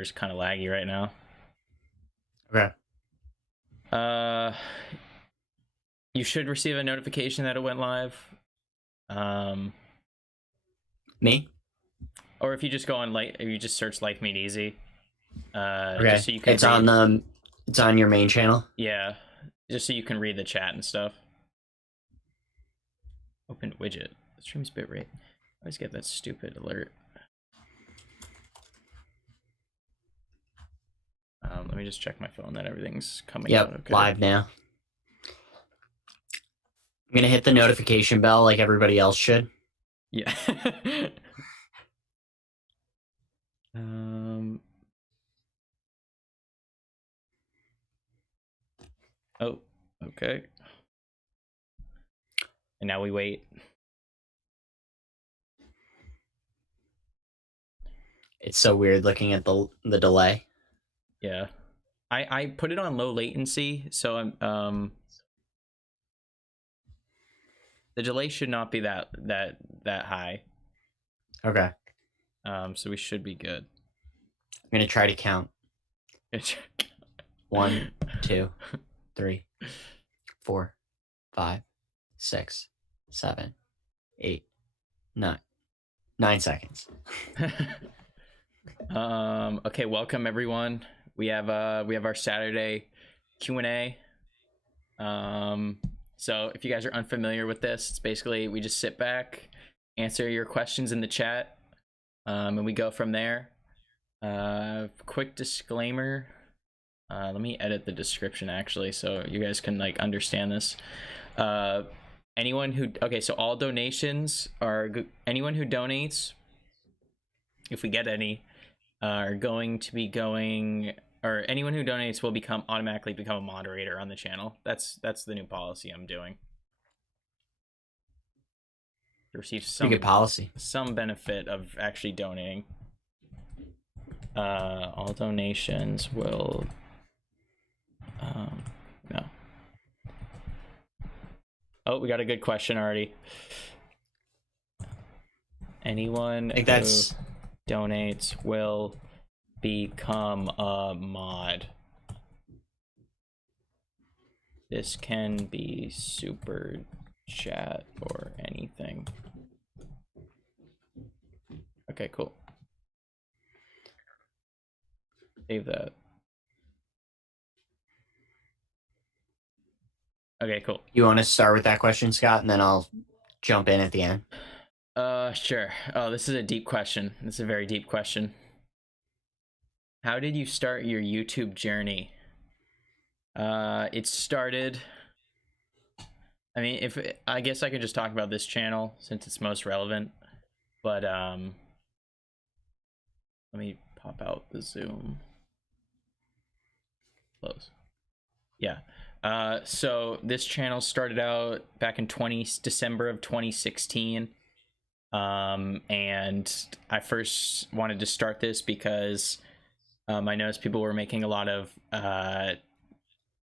It's kind of laggy right now. Okay. You should receive a notification that it went live. Me? Or if you just go on if you just search Life Made Easy, Okay. just so you can It's on it's on your main channel. Yeah, just so you can read the chat and stuff. Open widget. Stream's bitrate. I always get that stupid alert. Let me just check my phone that everything's coming out okay. Live now. I'm gonna hit the notification bell like everybody else should. Yeah. Oh, okay. And now we wait. It's so weird looking at the delay. Yeah. I put it on low latency, so I'm the delay should not be that high. Okay. So we should be good. I'm gonna try to count. 1, 2, 3, 4, 5, 6, 7, 8, 9. 9 seconds. Okay, welcome everyone. We have our Saturday Q&A. So if you guys are unfamiliar with this, it's basically we just sit back, answer your questions in the chat, and we go from there. Quick disclaimer. Let me edit the description actually, so you guys can like understand this. Anyone who so all donations are anyone who donates, if we get any, are going to be going, or anyone who donates will automatically become a moderator on the channel. That's the new policy I'm doing. To receive some good policy. Some benefit of actually donating. All donations will no. Oh, we got a good question already. Anyone who donates will become a mod. This can be super chat or anything. Okay, cool. Save that. Okay, cool. You want to start with that question, Scott, and then I'll jump in at the end? Sure. Oh, this is a deep question. This is a very deep question. How did you start your YouTube journey? It started, I mean, I guess I could just talk about this channel since it's most relevant, but let me pop out the Zoom. Close. Yeah. So this channel started out back in December of 2016. And I first wanted to start this because I noticed people were making a lot of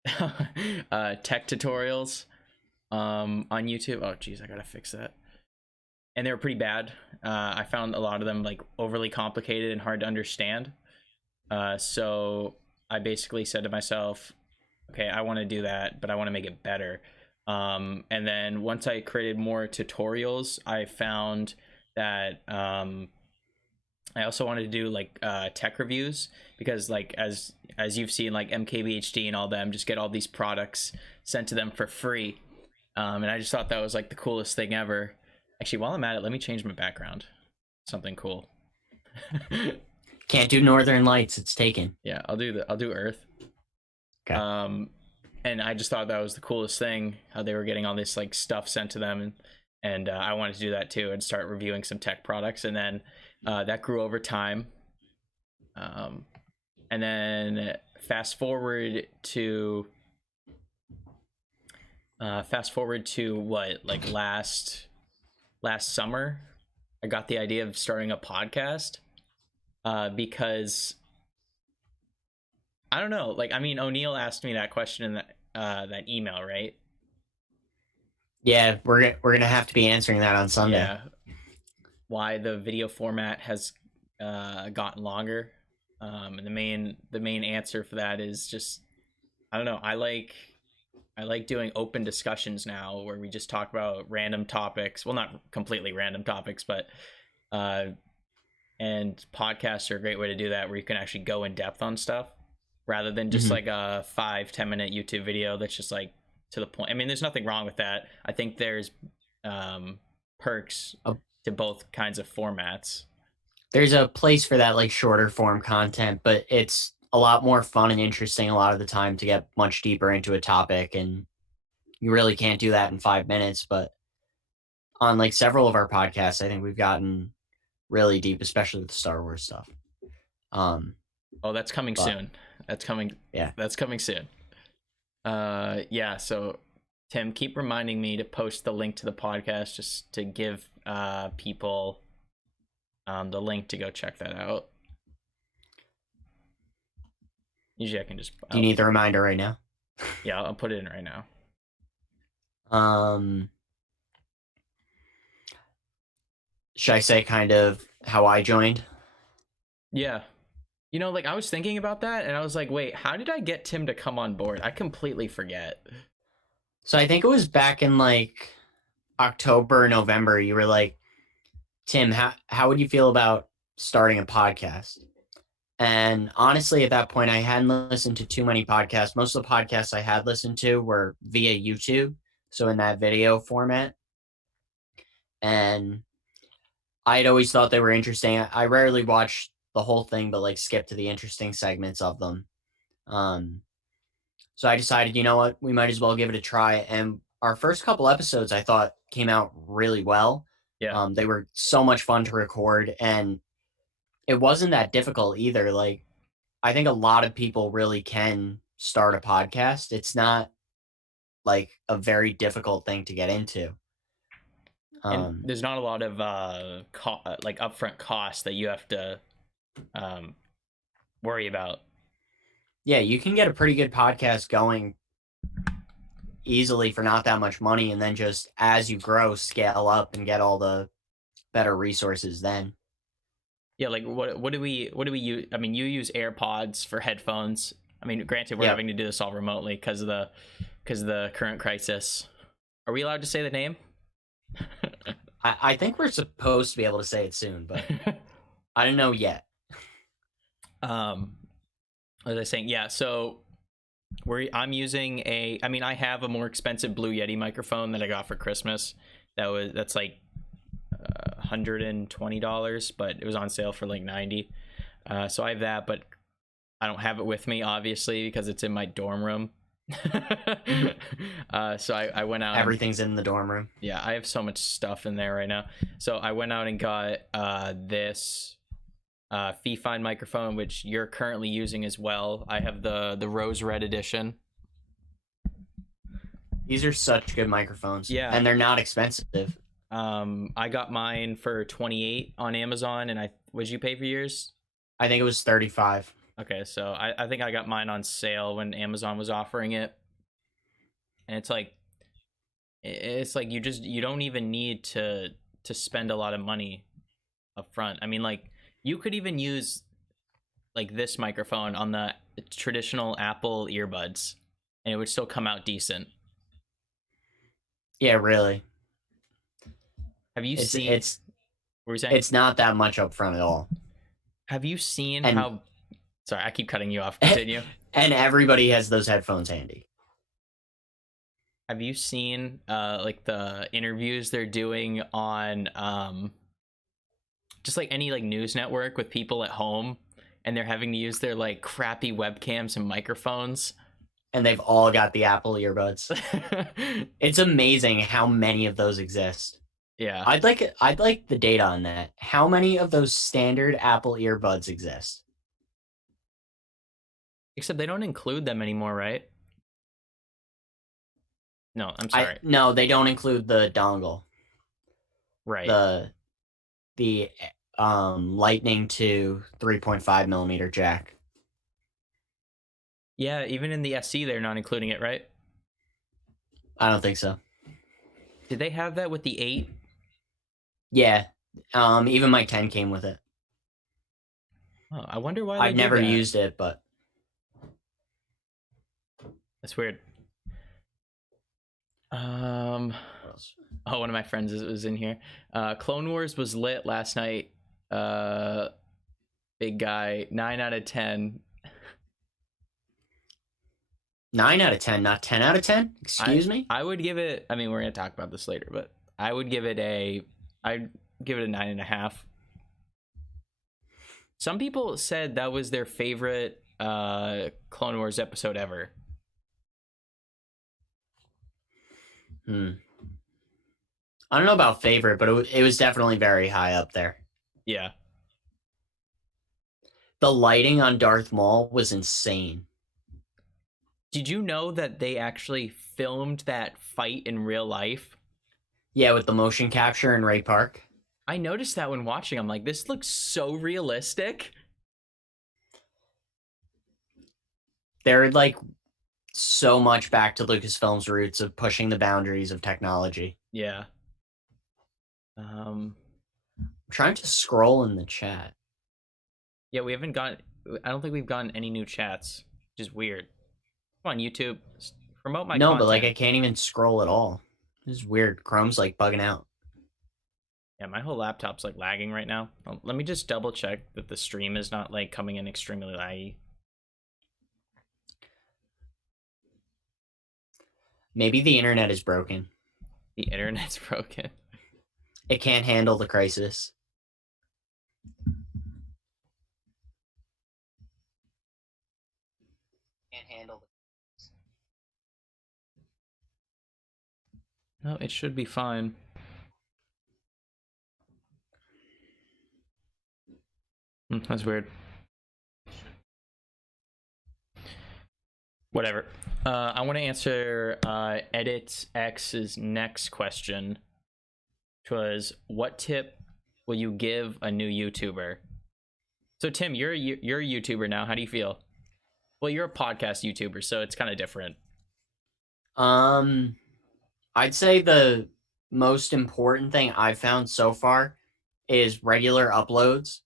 tech tutorials on YouTube. Oh geez, I gotta fix that. And they were pretty bad. I found a lot of them like overly complicated and hard to understand. So I basically said to myself, okay, I want to do that, but I want to make it better. And then once I created more tutorials, I found that I also wanted to do like tech reviews, because like as you've seen, like MKBHD and all them just get all these products sent to them for free. And I just thought that was like the coolest thing ever. Actually, while I'm at it, let me change my background. Something cool. Can't do Northern Lights, it's taken. Yeah, I'll do Earth. Okay. And I just thought that was the coolest thing, how they were getting all this like stuff sent to them, and I wanted to do that too and start reviewing some tech products. And then that grew over time. And then fast forward to what, like last summer, I got the idea of starting a podcast because I don't know, like, I mean, O'Neill asked me that question in that email, right? Yeah, we're gonna have to be answering that on Sunday. Yeah, why the video format has gotten longer. And the main answer for that is just, I don't know. I like doing open discussions now where we just talk about random topics. Well, not completely random topics, but uh, and podcasts are a great way to do that, where you can actually go in depth on stuff rather than just Hmm. like a 5-10 minute YouTube video that's just like to the point. I mean, there's nothing wrong with that. I think there's um, perks to both kinds of formats. There's a place for that like shorter form content, but it's a lot more fun and interesting a lot of the time to get much deeper into a topic, and you really can't do that in 5 minutes. But on like several of our podcasts, I think we've gotten really deep, especially with the Star Wars stuff. Um, Oh, that's coming but soon. That's coming. yeah, That's coming soon. Yeah. So, Tim, keep reminding me to post the link to the podcast just to give people the link to go check that out. Usually, I can just. do you need the reminder right now? Yeah, I'll put it in right now. Um, should I say kind of how I joined? Yeah. Like I was thinking about that and I was like, wait, how did I get Tim to come on board? I completely forget. So I think it was back in like October, November. You were like, Tim, how would you feel about starting a podcast? And honestly, at that point, I hadn't listened to too many podcasts. Most of the podcasts I had listened to were via YouTube, so in that video format. And I'd always thought they were interesting. I rarely watched the whole thing, but like skip to the interesting segments of them. Um, so I decided, you know what, we might as well give it a try. And our first couple episodes, I thought, came out really well. Yeah. They were so much fun to record, and it wasn't that difficult either. Like, I think a lot of people really can start a podcast. It's not like a very difficult thing to get into. And Um, there's not a lot of like upfront costs that you have to um worry about. yeah, you can get a pretty good podcast going easily for not that much money, and then just as you grow, scale up and get all the better resources then. Yeah, like what do we use? I mean, you use AirPods for headphones. I mean, granted we're Yeah, having to do this all remotely because of the current crisis. Are we allowed to say the name? I think we're supposed to be able to say it soon, but I don't know yet. um what was I saying? Yeah, so I'm using I mean, I have a more expensive Blue Yeti microphone that I got for Christmas. That's like $120, but it was on sale for like 90. So I have that, but I don't have it with me, obviously, because it's in my dorm room. So I went out and Everything's in the dorm room. yeah, I have so much stuff in there right now. So I went out and got this Fee Fine microphone, which you're currently using as well. I have the Rose Red edition. These are such good microphones, Yeah. and they're not expensive. I got mine for 28 on Amazon, and would you pay for yours? I think it was 35. Okay, so I think I got mine on sale when Amazon was offering it, and it's like you don't even need to spend a lot of money up front. I mean, like you could even use like this microphone on the traditional Apple earbuds, and it would still come out decent. Yeah, really. Have you It's seen? it's What were you saying? it's not that much up front at all. Have you seen And how? Sorry, I keep cutting you off. Continue. and everybody has those headphones handy. Have you seen like the interviews they're doing on just like any like news network with people at home, and they're having to use their like crappy webcams and microphones? And they've all got the Apple earbuds. It's amazing how many of those exist. Yeah. I'd like the data on that. How many of those standard Apple earbuds exist? Except they don't include them anymore, right? No, I'm I sorry. no, they don't include the dongle. Right. The Lightning to 3.5 millimeter jack. Yeah, even in the SE they're not including it, right? I don't think so. Did they have that with the 8? Yeah. Even my 10 came with it. Oh, I wonder why they I've did never that. used it, but That's weird. what else? Oh, one of my friends was in here. Clone Wars was lit last night. Big guy, 9 out of 10. 9 out of 10, not 10 out of 10. Excuse me. I would give it. I mean, we're gonna talk about this later, but I would give it a. I'd give it a 9.5. Some people said that was their favorite Clone Wars episode ever. I don't know about favorite, but it was definitely very high up there. Yeah. The lighting on Darth Maul was insane. Did you know that they actually filmed that fight in real life? Yeah, with the motion capture in Ray Park. I noticed that when watching. I'm like, this looks so realistic. They're like so much back to Lucasfilm's roots of pushing the boundaries of technology. Yeah. I'm trying to scroll in the chat. Yeah, we haven't gotten. I don't think we've gotten any new chats, which is weird. Come on, YouTube, promote my content. But like I can't even scroll at all. This is weird. Chrome's like bugging out. Yeah, my whole laptop's like lagging right now. Let me just double check that the stream is not like coming in extremely laggy. Maybe the internet is broken. The internet's broken. It can't handle the crisis. Can't handle No, it should be fine. That's weird. Whatever. I want to answer Edit X's next question, which was, what tip will you give a new YouTuber? So Tim, you're a YouTuber now. How do you feel? Well, you're a podcast YouTuber, so it's kind of different. I'd say the most important thing I've found so far is regular uploads,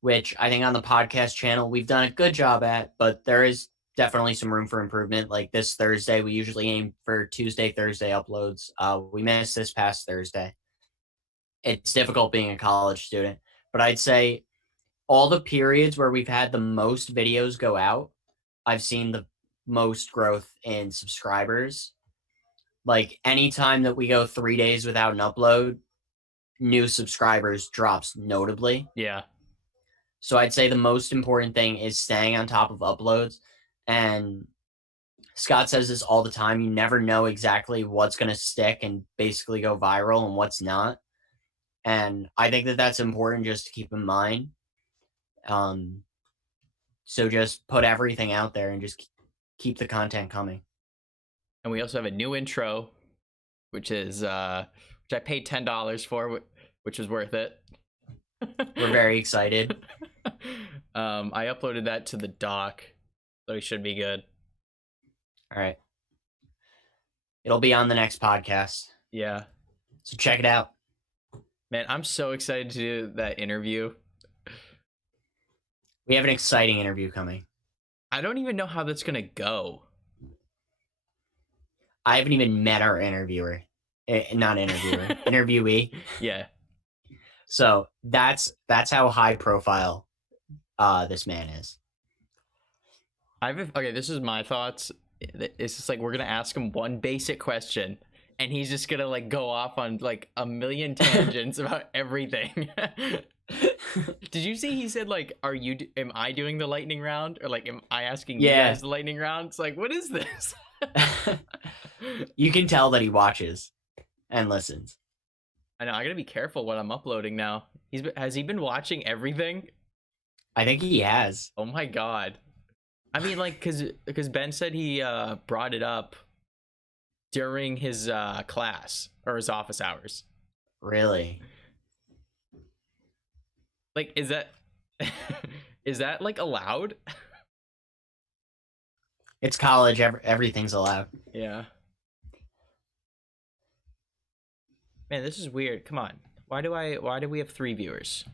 which I think on the podcast channel we've done a good job at, but there is definitely some room for improvement. Like this Thursday, we usually aim for Tuesday, Thursday uploads. We missed this past Thursday. It's difficult being a college student, but I'd say all the periods where we've had the most videos go out, I've seen the most growth in subscribers. Like anytime that we go 3 days without an upload, new subscribers drops notably. Yeah. So I'd say the most important thing is staying on top of uploads. And Scott says this all the time. You never know exactly what's going to stick and basically go viral and what's not. And I think that that's important just to keep in mind. So just put everything out there and just keep the content coming. And we also have a new intro, which is which I paid $10 for, which was worth it. We're very excited. I uploaded that to the doc, so it should be good. All right. It'll be on the next podcast. Yeah. So check it out. Man, I'm so excited to do that interview. We have an exciting interview coming. I don't even know how that's gonna go. I haven't even met our interviewer. Not interviewer, interviewee. Yeah. So that's how high profile this man is. Okay, this is my thoughts. It's just like we're gonna ask him one basic question, and he's just gonna like go off on like a million tangents about everything. Did you see he said like, am I doing the lightning round, or like am I asking you guys the lightning round? It's like, what is this? You can tell that he watches and listens. I know. I gotta be careful what I'm uploading now. Has he been watching everything? I think he has. Oh my god. I mean, like, because Ben said he brought it up during his class or his office hours. Really? Like, is that is that like allowed? It's college. Everything's allowed. Yeah. Man, this is weird. Come on. Why do we have 3 viewers?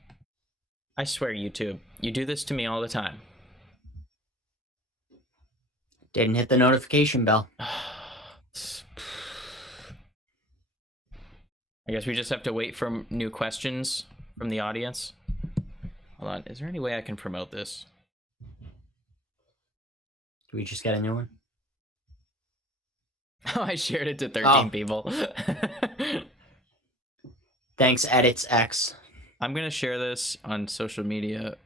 I swear, YouTube, you do this to me all the time. Didn't hit the notification bell. I guess we just have to wait for new questions from the audience. Hold on, is there any way I can promote this? Do we just get a new one? Oh, I shared it to 13 people. Thanks, Edits X. I'm gonna share this on social media.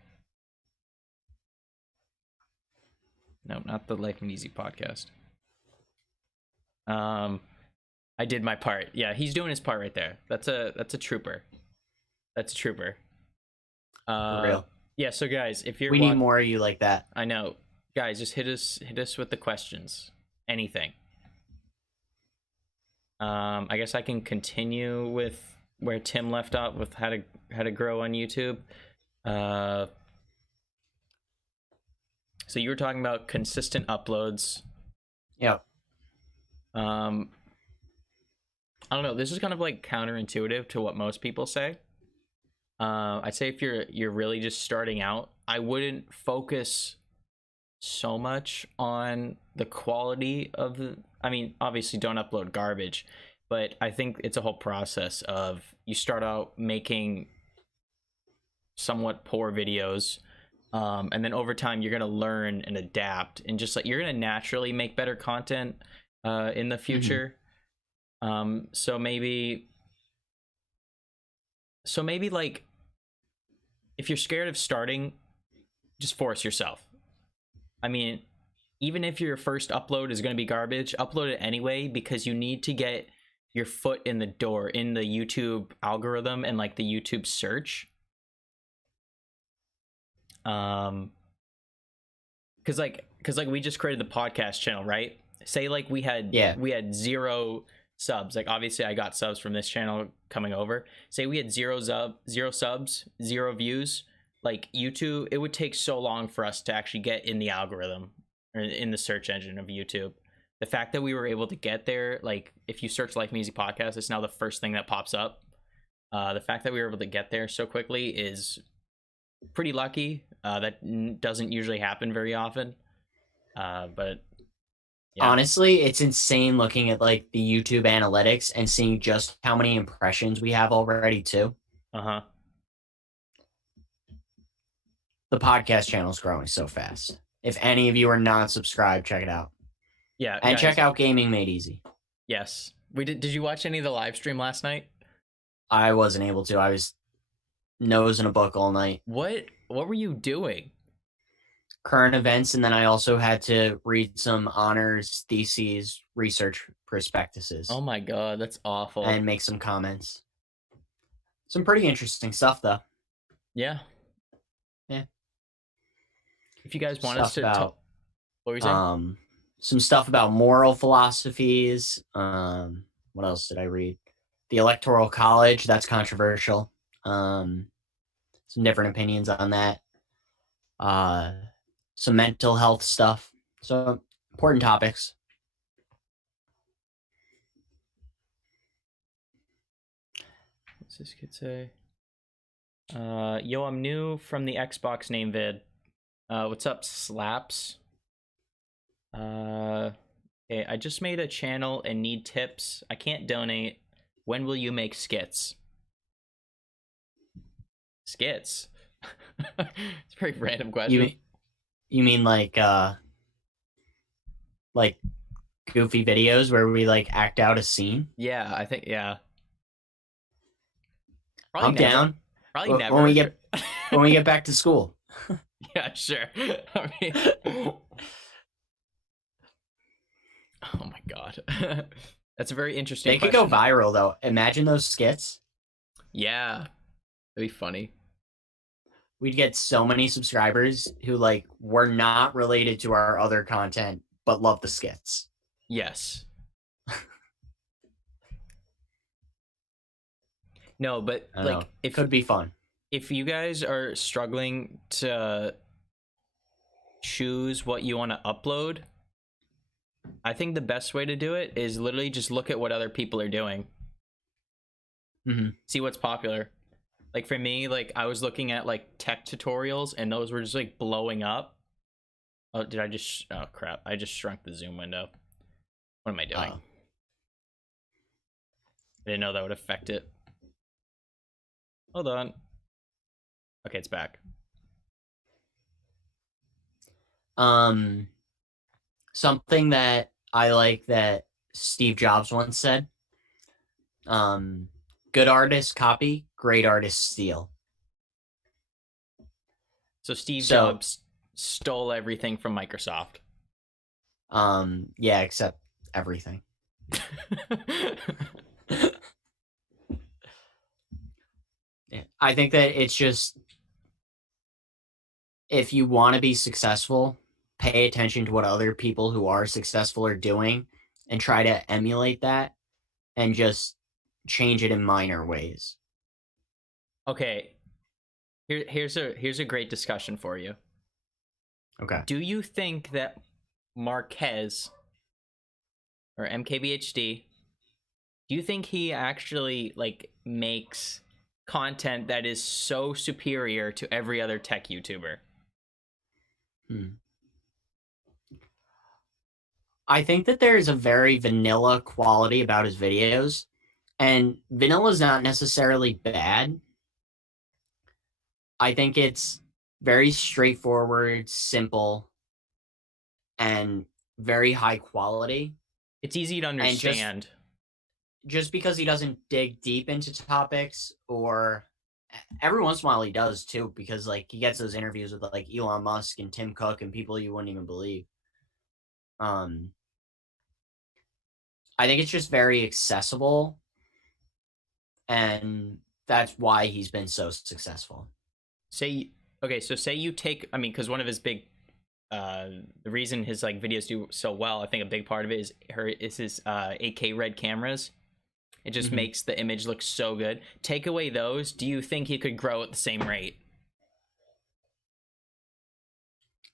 No, not the Life and Easy podcast. I did my part. Yeah, he's doing his part right there. That's a trooper. That's a trooper. For real. Yeah, so guys, if you're we need more of you like that. I know. Guys, just hit us with the questions. Anything. I guess I can continue with where Tim left off with how to grow on YouTube. So you were talking about consistent uploads. Yep. I don't know. This is kind of like counterintuitive to what most people say. I'd say if you're really just starting out, I wouldn't focus so much on the quality of the. I mean, obviously, don't upload garbage, but I think it's a whole process of you start out making somewhat poor videos. And then over time, you're gonna learn and adapt, and just like you're gonna naturally make better content in the future. So maybe like if you're scared of starting, just force yourself. I mean, even if your first upload is gonna be garbage, upload it anyway, because you need to get your foot in the door in the YouTube algorithm and like the YouTube search. Because we just created the podcast channel, right? Say like we had 0 subs. Like obviously I got subs from this channel coming over. Say we had 0 subs, 0 views. Like YouTube, it would take so long for us to actually get in the algorithm or in the search engine of YouTube. The fact that we were able to get there, like if you search Life and Easy Podcast, it's now the first thing that pops up. The fact that we were able to get there so quickly is pretty lucky. That doesn't usually happen very often. But yeah. Honestly, it's insane looking at like the YouTube analytics and seeing just how many impressions we have already too. The podcast channel is growing so fast. If any of you are not subscribed, check it out. Yeah, and guys, check out Gaming Made Easy. Yes, we did. Did you watch any of the live stream last night? I wasn't able to. I was nosing a book all night. What were you doing? Current events, and then I also had to read some honors theses, research prospectuses. Oh my god, that's awful. And make some comments. Some pretty interesting stuff, though. Yeah. If you guys want us to talk, what were you saying? Some stuff about moral philosophies. What else did I read? The Electoral College, that's controversial. Some different opinions on that. Some mental health stuff. So important topics. What's this kid say? Yo, I'm new from the Xbox name vid. What's up, Slaps? Okay, I just made a channel and need tips. I can't donate. When will you make skits? Skits? It's a very random question. You mean like goofy videos where we like act out a scene? Yeah, I think Probably I'm down. Probably never. When we get back to school. Yeah, sure. I mean, oh my god, that's a very interesting. They could go viral though. Imagine those skits. Yeah, that'd be funny. We'd get so many subscribers who like were not related to our other content but love the skits. Yes. No, but like it could be fun. If you guys are struggling to choose what you want to upload, I think the best way to do it is literally just look at what other people are doing. Mm-hmm. See what's popular. Like for me, like I was looking at like tech tutorials and those were just like blowing up. Oh, did I just oh crap. I just shrunk the zoom window. What am I doing? Oh. I didn't know that would affect it. Hold on. Okay, it's back. Something that I like that Steve Jobs once said, good artists copy, great artists steal. So Steve So, Jobs stole everything from Microsoft. yeah, except everything. Yeah. I think that it's just, if you want to be successful, pay attention to what other people who are successful are doing and try to emulate that and just change it in minor ways. Okay, here's a great discussion for you. Okay. Do you think that Marquez or MKBHD, do you think he actually like makes content that is so superior to every other tech YouTuber? I think that there's a very vanilla quality about his videos, and vanilla is not necessarily bad. I think it's very straightforward, simple, and very high quality. It's easy to And understand. just because he doesn't dig deep into topics, or every once in a while he does too, because like he gets those interviews with like Elon Musk and Tim Cook and people you wouldn't even believe. Um, I think it's just very accessible, and that's why he's been so successful. Say okay, so say you take, I mean, because one of his big the reason his like videos do so well, I think a big part of it is his 8K red cameras. It just Mm-hmm. makes the image look so good. Take away those, do you think he could grow at the same rate?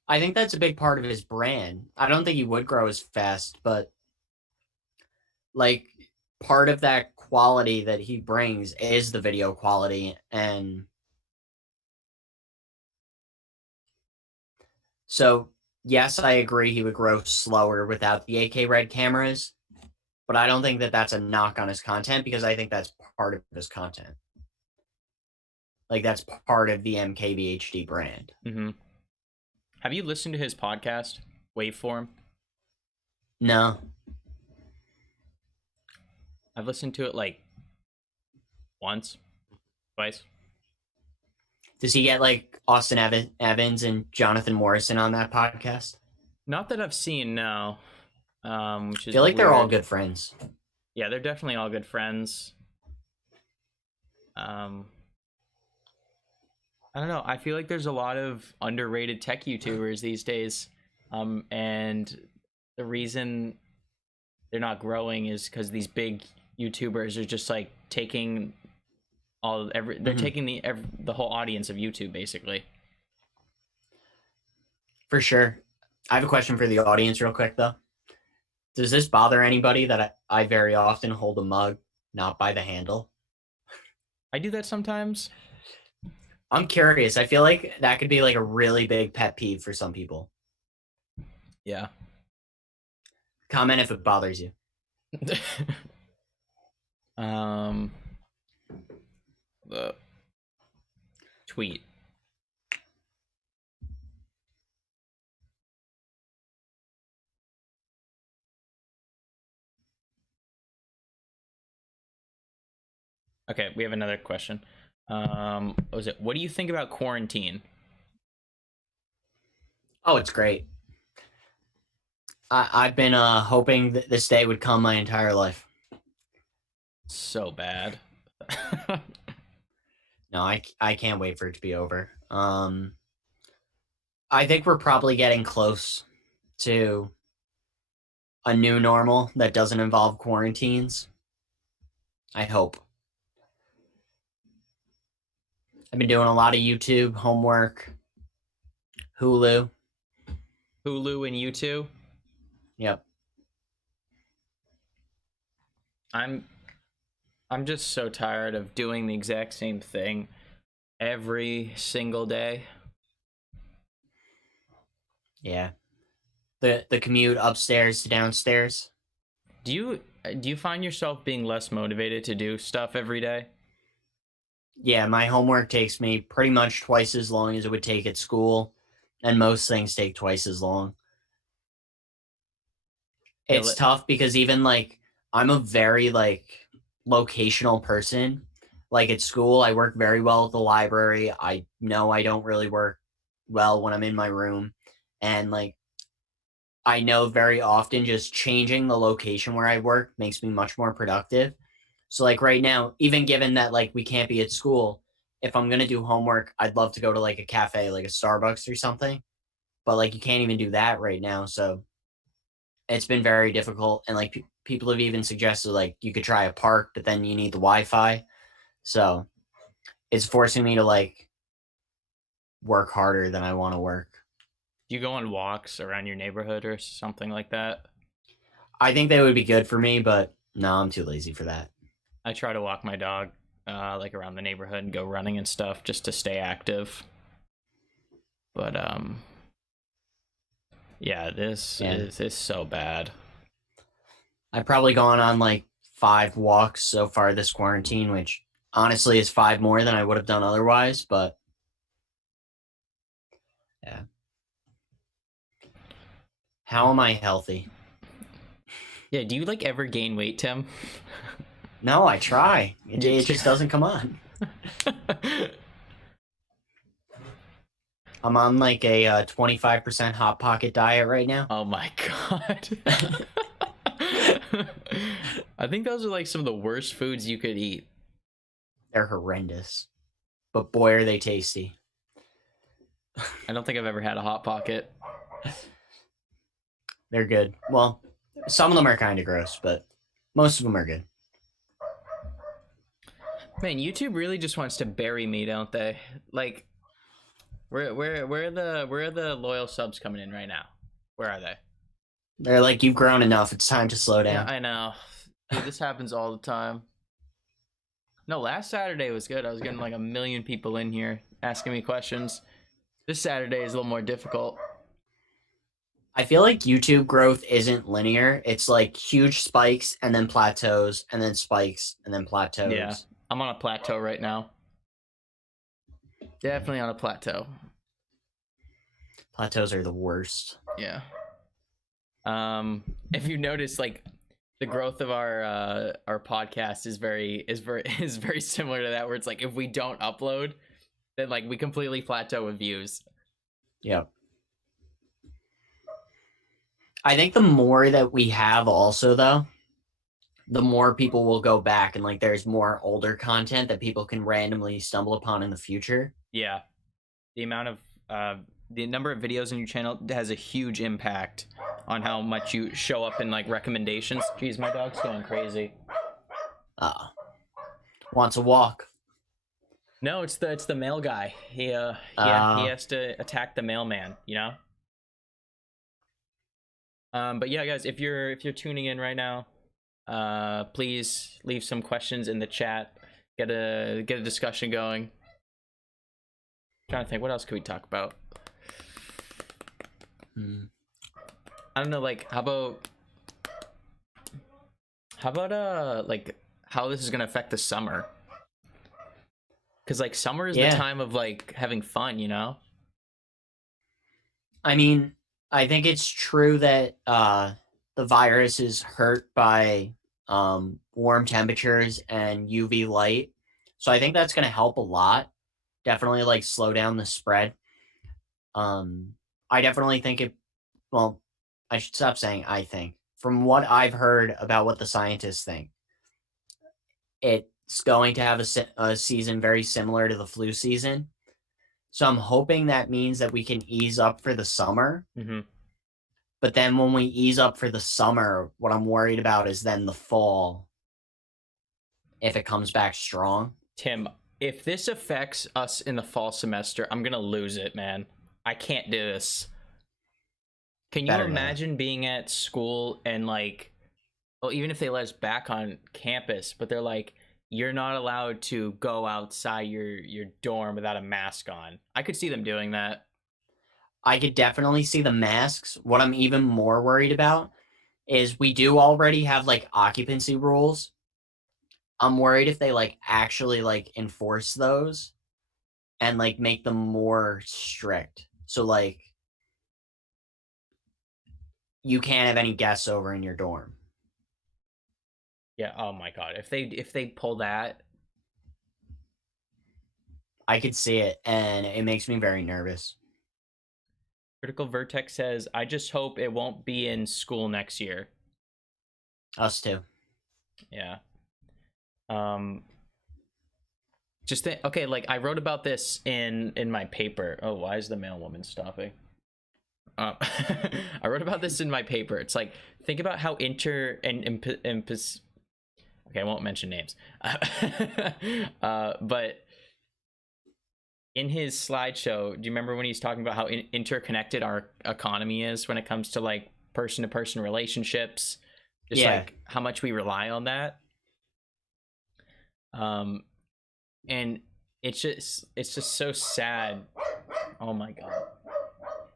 I think that's a big part of his brand. I don't think he would grow as fast, but like part of that quality that he brings is the video quality. And so, yes, I agree he would grow slower without the 8K red cameras, but I don't think that that's a knock on his content, because I think that's part of his content. Like that's part of the MKBHD brand. Mm-hmm. Have you listened to his podcast, Waveform? No. I've listened to it like once, twice. Does he get like Austin Evans and Jonathan Morrison on that podcast? Not that I've seen, no. Which I is feel like they're all weird. good friends. Yeah, they're definitely all good friends. Um, I don't know. I feel like there's a lot of underrated tech YouTubers these days. And the reason they're not growing is because these big YouTubers are just like taking they're Mm-hmm. taking the whole audience of YouTube basically. For sure. I have a question for the audience, real quick, though. Does this bother anybody that I very often hold a mug not by the handle? I do that sometimes. I'm curious. I feel like that could be like a really big pet peeve for some people. Yeah. Comment if it bothers you. um, the tweet. Okay, we have another question. What was it? What do you think about quarantine? Oh, it's great. I've been hoping that this day would come my entire life. So bad. No, I can't wait for it to be over. I think we're probably getting close to a new normal that doesn't involve quarantines. I hope. I've been doing a lot of YouTube homework, Hulu. Hulu and YouTube. Yep. I'm I'm just so tired of doing the exact same thing. every single day. Yeah. The commute upstairs to downstairs. Do you find yourself being less motivated to do stuff every day? Yeah, my homework takes me pretty much twice as long as it would take at school, and most things take twice as long. Yeah, It's tough because even like I'm a very like locational person. Like at school, I work very well at the library. I know I don't really work well when I'm in my room. And like I know very often just changing the location where I work makes me much more productive. So like right now, even given that like we can't be at school, if I'm gonna do homework, I'd love to go to like a cafe, like a Starbucks or something. But like you can't even do that right now. So it's been very difficult. And like people have even suggested like you could try a park, but then you need the Wi-Fi. So it's forcing me to like work harder than I want to work. do you go on walks around your neighborhood or something like that? I think they would be good for me, but no, I'm too lazy for that. I try to walk my dog like around the neighborhood and go running and stuff just to stay active. But yeah, this Yeah. is so bad. I've probably gone on like 5 walks so far this quarantine, which honestly is 5 more than I would have done otherwise. But yeah, how am I healthy? Yeah, do you like ever gain weight, Tim? No, I try. It just doesn't come on. I'm on like a 25% hot pocket diet right now. Oh my god. I think those are like some of the worst foods you could eat. They're horrendous, but boy, are they tasty. I don't think I've ever had a hot pocket. They're good. Well, some of them are kind of gross, but most of them are good. Man, YouTube really just wants to bury me, don't they? Like, where are the loyal subs coming in right now? Where are they? They're like, you've grown enough. It's time to slow Yeah, down. I know. Dude, this happens all the time. No, last Saturday was good. I was getting like a million people in here asking me questions. This Saturday is a little more difficult. I feel like YouTube growth isn't linear. It's like huge spikes and then plateaus and then spikes and then Yeah, plateaus. I'm on a plateau right now. Definitely on a plateau. Plateaus are the worst. Yeah. If you notice, like the growth of our podcast is very similar to that, where it's like if we don't upload, then like we completely plateau with views. Yep. I think the more that we have also though, the more people will go back and like there's more older content that people can randomly stumble upon in the future. Yeah, the amount of the number of videos on your channel has a huge impact on how much you show up in like recommendations. Jeez, my dog's going crazy. Wants a walk. No, it's the mail guy. He has to attack the mailman, you know. But yeah, guys, if you're tuning in right now, please leave some questions in the chat. Get a discussion going. Trying to think, what else could we talk about? I don't know, like how about like how this is gonna affect the summer? Because like summer is the time of like having fun, you know. I mean, I think it's true that the virus is hurt by warm temperatures and UV light. So I think that's going to help a lot. Definitely like slow down the spread. I definitely think it, well, I should stop saying I think. From what I've heard about what the scientists think, it's going to have a season very similar to the flu season. So I'm hoping that means that we can ease up for the summer. Mm-hmm. But then when we ease up for the summer, what I'm worried about is then the fall, if it comes back strong. Tim, if this affects us in the fall semester, I'm gonna lose it, man. I can't do this. Can you imagine being at school and like, well, even if they let us back on campus, but they're like, you're not allowed to go outside your dorm without a mask on. I could see them doing that. I could definitely see the masks. What I'm even more worried about is we do already have like occupancy rules. I'm worried if they like actually like enforce those and like make them more strict. So like you can't have any guests over in your dorm. Yeah. Oh my god. If they pull that, I could see it and it makes me very nervous. Critical Vertex says, "I just hope it won't be in school next year." Us too. Yeah. Um. Just think. Okay. Like I wrote about this in my paper. Oh, why is the mail woman stopping? I wrote about this in my paper. It's like think about how okay, I won't mention names. But in his slideshow, do you remember when he's talking about how interconnected our economy is when it comes to like person to person relationships, just Yeah. like how much we rely on that? Um, and it's just so sad. Oh my god.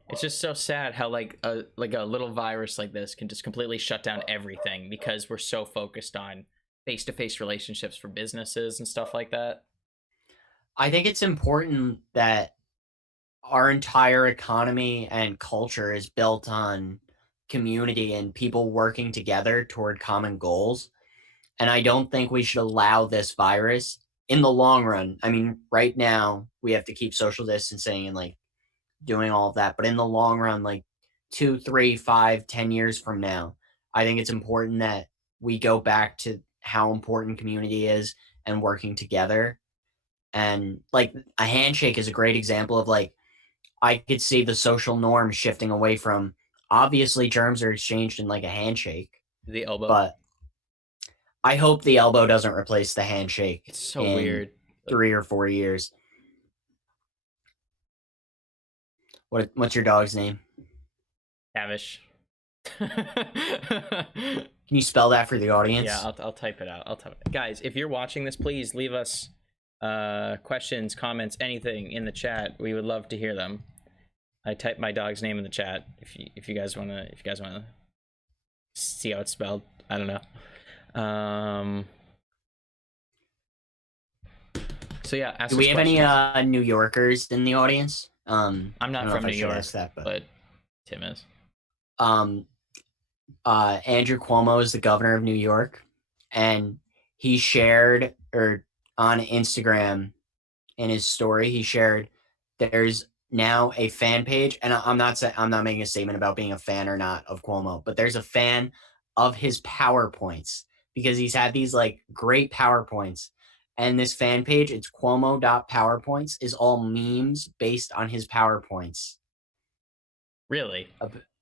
It's just so sad how like a little virus like this can just completely shut down everything because we're so focused on face-to-face relationships for businesses and stuff like that. I think it's important that our entire economy and culture is built on community and people working together toward common goals. And I don't think we should allow this virus in the long run. I mean, right now we have to keep social distancing and like doing all of that. But in the long run, like 2, 3, 5, 10 years from now, I think it's important that we go back to how important community is and working together. And like a handshake is a great example of like, I could see the social norm shifting away from obviously germs are exchanged in like a handshake, The elbow. but I hope the elbow doesn't replace the handshake It's so in weird. 3 or 4 years. What's your dog's name? Tavish. Can you spell that for the Yeah, audience? I'll type it out. I'll type it. Guys, if you're watching this, please leave us questions, comments, anything in the chat. We would love to hear them. I typed my dog's name in the chat. If you guys wanna see how it's spelled, I don't know. So yeah, ask Do us we have any questions. New Yorkers in the audience? I'm I not don't know if from I New should York, ask that, but but Tim is. um, Andrew Cuomo is the governor of New York, and he shared or on Instagram in his story he shared there's now a fan page, and I'm not saying I'm not making a statement about being a fan or not of Cuomo, but there's a fan of his PowerPoints because he's had these like great PowerPoints. And this fan page, it's Cuomo.PowerPoints, is all memes based on his PowerPoints Really?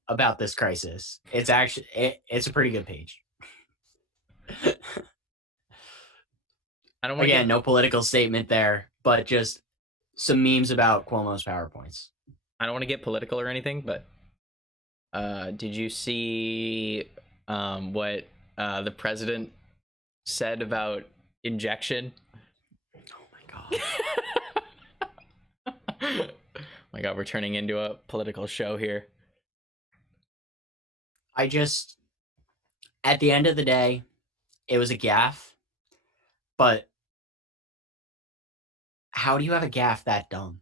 about this crisis. It's actually it's a pretty good page. I don't want to Again, get no political statement there, but just some memes about Cuomo's PowerPoints. I don't want to get political or anything, but did you see what the president said about injection? Oh my god. My god, we're turning into a political show here. I just at the end of the day, it was a gaffe, but how do you have a gaffe that dumb?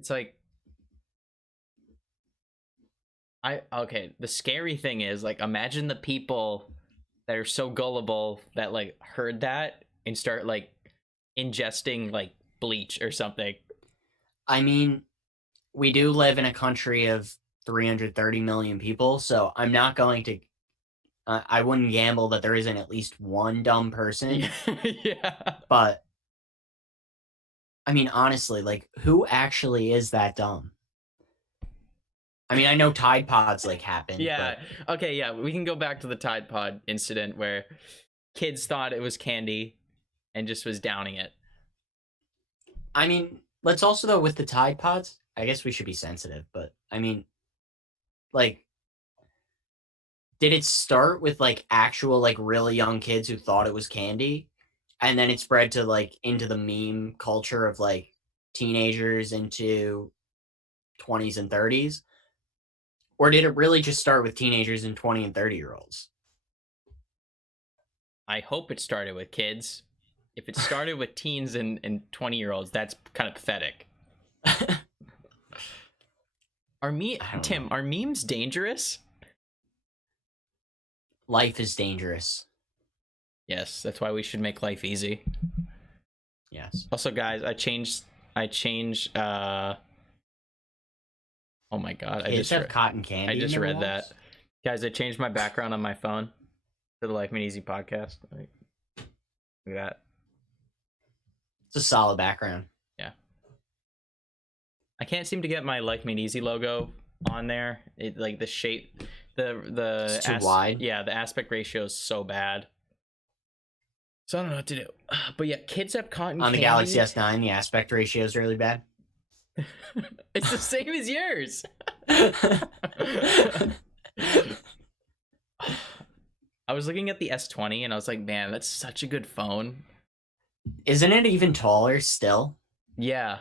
It's like the scary thing is like imagine the people that are so gullible that like heard that and start like ingesting like bleach or something. I mean, we do live in a country of 330 million people, so I'm not going to I wouldn't gamble that there isn't at least one dumb person, Yeah. Yeah. but I mean honestly, like who actually is that dumb? I mean, I know Tide Pods like happened, Yeah. but Okay, yeah, we can go back to the Tide Pod incident where kids thought it was candy and just was downing it. I mean, let's also though with the Tide Pods, I guess we should be sensitive, but I mean, like did it start with like actual like really young kids who thought it was candy, and then it spread to like into the meme culture of like teenagers into 20s and 30s? Or did it really just start with teenagers and 20 and 30-year-olds? I hope it started with kids. If it started with teens and 20-year-olds, that's kind of pathetic. Tim, know. are memes dangerous? Life is dangerous. Yes, that's why we should make life easy. Yes. Also, guys, I changed oh my god, Kids have cotton candy. I just read that. Guys, I changed my background on my phone to the Life Made Easy podcast. Look at that. It's a solid background. Yeah. I can't seem to get my Life Made Easy logo on there. It like the shape, it's too wide. Yeah, the aspect ratio is so bad. So I don't know what to do. But yeah, kids have cotton on candy. The Galaxy S9. The aspect ratio is really bad. It's the same as yours. I was looking at the S20 and I was like, man, that's such a good phone. Isn't it even taller still? Yeah.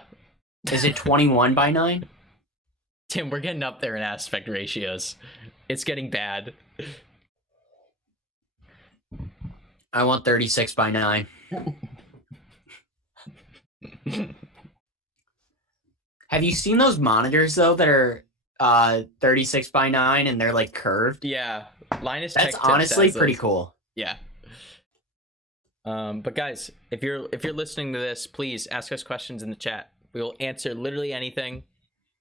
Is it 21:9? Tim, we're getting up there in aspect ratios. It's getting bad. I want 36:9. Have you seen those monitors though that are 36:9 and they're like curved? Yeah. Linus That's honestly pretty cool. Yeah. But guys, if you're listening to this, please ask us questions in the chat. We will answer literally anything.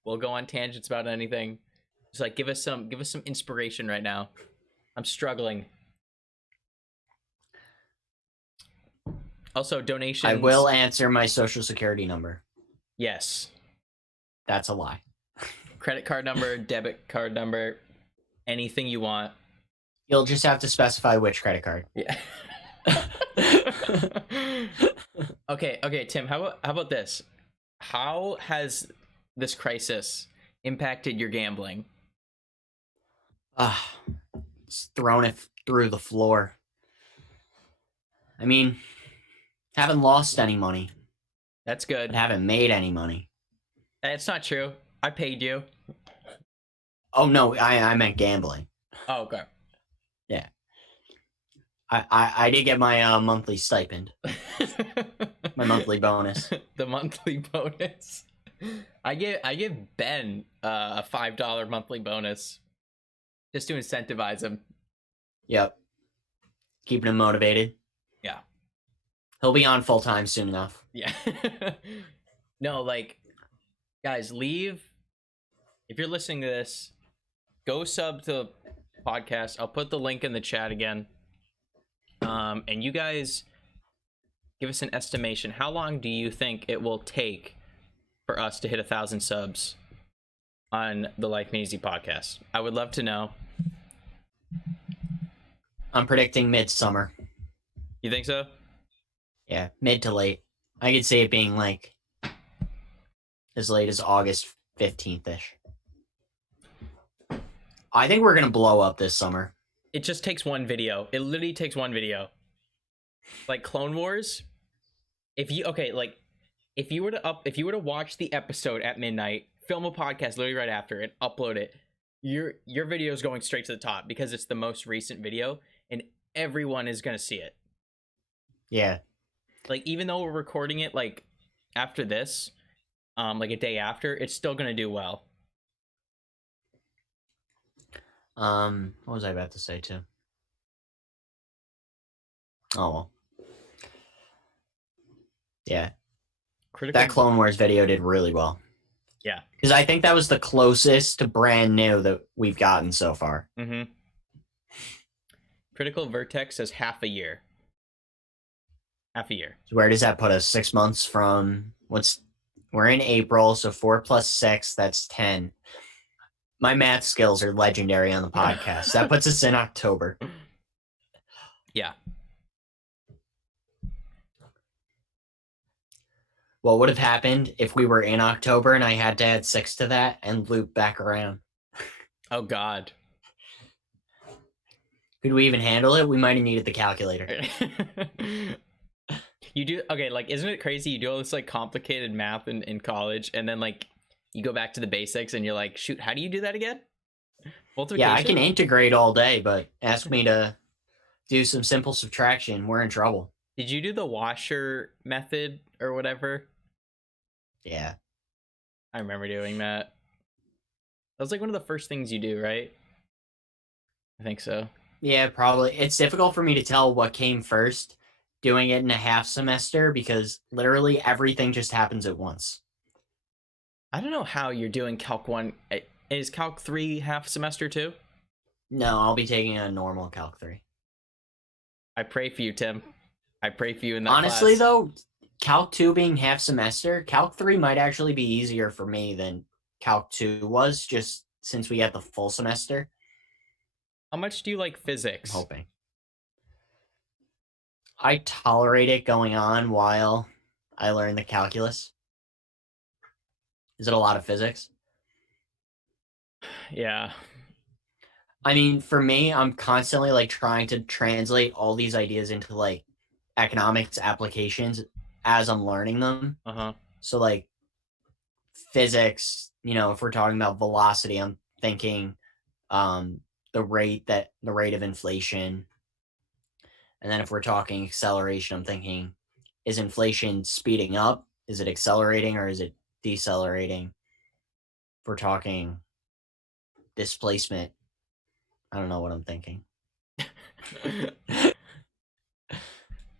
We'll go on tangents about anything. Just like give us some inspiration right now. I'm struggling. Also, donations. I will answer my social security number. Yes. That's a lie. Credit card number, debit card number, anything you want. You'll just have to specify which credit card. Yeah. Okay, Tim, how about this? How has this crisis impacted your gambling? It's thrown it through the floor. I mean, haven't lost any money. That's good. I haven't made any money. It's not true. I paid you. Oh no, I meant gambling. Oh, okay. Yeah. I did get my monthly stipend. My monthly bonus. The monthly bonus. I give Ben a $5 monthly bonus just to incentivize him. Yep. Keeping him motivated. Yeah. He'll be on full time soon enough. Yeah. No, like, guys, leave. If you're listening to this, go sub to the podcast. I'll put the link in the chat again. And you guys give us an estimation. How long do you think it will take for us to hit 1,000 subs on the Life Made Easy podcast? I would love to know. I'm predicting midsummer. You think so? Yeah, mid to late. I could see it being like as late as August 15th-ish. I think we're going to blow up this summer. It just takes one video. It literally takes one video. Like Clone Wars. If you were to watch the episode at midnight, film a podcast literally right after it, upload it, your video is going straight to the top because it's the most recent video and everyone is going to see it. Yeah. Like, even though we're recording it like after this, like a day after, it's still going to do well. What was I about to say too? Oh well. Yeah. That Clone Wars video did really well. Yeah. Because I think that was the closest to brand new that we've gotten so far. Mm-hmm. Critical Vertex says half a year. Half a year. So where does that put us? 6 months from we're in April, so 4 + 6, that's 10. My math skills are legendary on the podcast. That puts us in October. Yeah. What would have happened if we were in October and I had to add 6 to that and loop back around? Oh, God. Could we even handle it? We might have needed the calculator. You do okay, like isn't it crazy you do all this like complicated math in college and then like you go back to the basics and you're like, shoot, how do you do that again? Yeah, I can Multiplication? integrate all day, but ask me to do some simple subtraction, we're in trouble. Did you do the washer method or whatever? Yeah. I remember doing that. That was like one of the first things you do, right? I think so. Yeah, probably. It's difficult for me to tell what came first doing it in a half semester because literally everything just happens at once. I don't know how you're doing Calc 1. Is Calc 3 half semester too? No, I'll be taking a normal Calc 3. I pray for you, Tim. I pray for you in that Honestly, class. though, Calc 2 being half semester, Calc 3 might actually be easier for me than Calc 2 was, just since we had the full semester. How much do you like I'm physics? hoping. I tolerate it going on while I learn the calculus. Is it a lot of physics? Yeah. I mean, for me, I'm constantly like trying to translate all these ideas into like economics applications as I'm learning them. Uh-huh. So like physics, if we're talking about velocity, I'm thinking um the rate of inflation. And then if we're talking acceleration, I'm thinking, is inflation speeding up? Is it accelerating or is it decelerating? If we're talking displacement, I don't know what I'm thinking.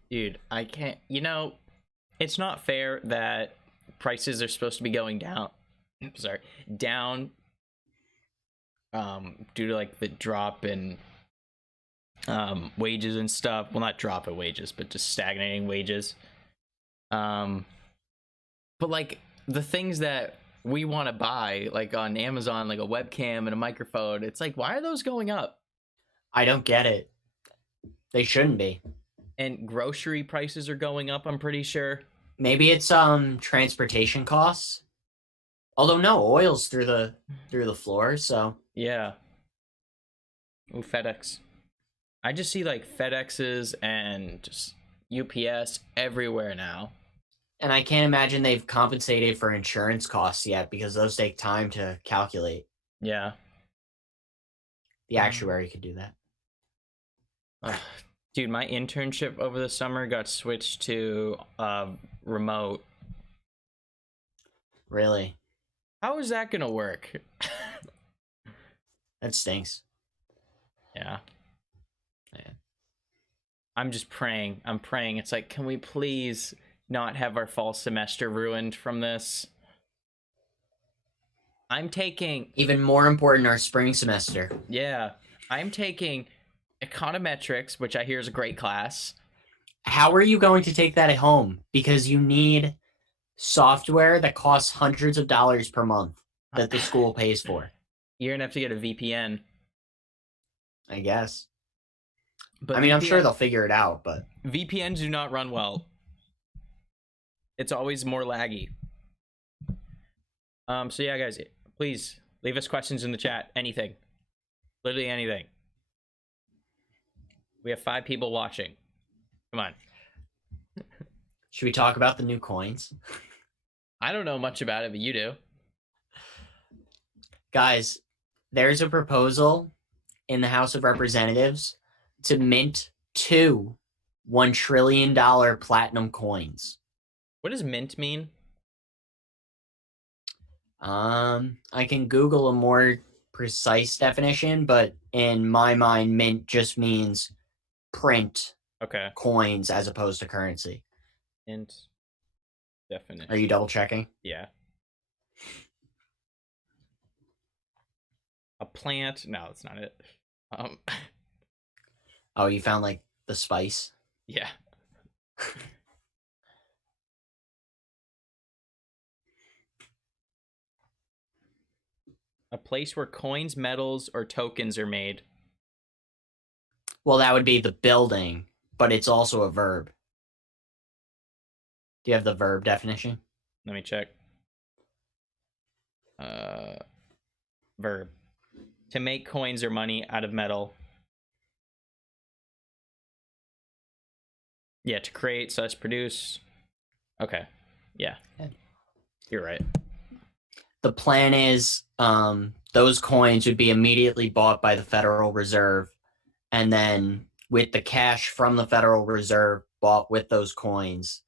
Dude, I can't. It's not fair that prices are supposed to be going down. Sorry, down due to like the drop in wages and stuff. Well, not drop in wages, but just stagnating wages. Um but like the things that we want to buy like on Amazon, like a webcam and a microphone, it's like why are those going up? I don't get it. They shouldn't be. And grocery prices are going up, I'm pretty sure. Maybe it's transportation costs. Although no, oil's through the floor, so Yeah. Ooh, FedEx. I just see like FedExes and just UPS everywhere now. and I can't imagine they've compensated for insurance costs yet because those take time to calculate. Yeah. The actuary could do that. Ugh. Dude, my internship over the summer got switched to remote. Really? How is that gonna work? That stinks. Yeah. Yeah. I'm just praying. I'm praying. It's like, can we please not have our fall semester ruined from this? I'm taking, Even more important, our spring semester. yeah, I'm taking econometrics, which I hear is a great class. How are you going to take that at home? Because you need software that costs hundreds of dollars per month that the school pays for. You're gonna have to get a VPN. I guess. But I mean, I'm sure they'll figure it out, but VPNs do not run well. It's always more laggy. So yeah, guys, please leave us questions in the chat. Anything, literally anything. We have 5 people watching. Come on. should we talk about the new coins? I don't know much about it, but you do. Guys, there's a proposal in the House of Representatives to mint 2 $1 trillion platinum coins. What does mint mean? I can Google a more precise definition, but in my mind, mint just means print Okay. coins as opposed to currency. Mint definition. Are you double checking? Yeah. A plant? No, that's not it. Oh, you found like the spice? Yeah. A place where coins, metals, or tokens are made. Well, that would be the building, but it's also a verb. Do you have the verb definition? Let me check. Verb. To make coins or money out of metal. Yeah, to create slash produce. Okay. Yeah, Yeah. you're right. The plan is those coins would be immediately bought by the Federal Reserve, and then with the cash from the Federal Reserve bought with those coins,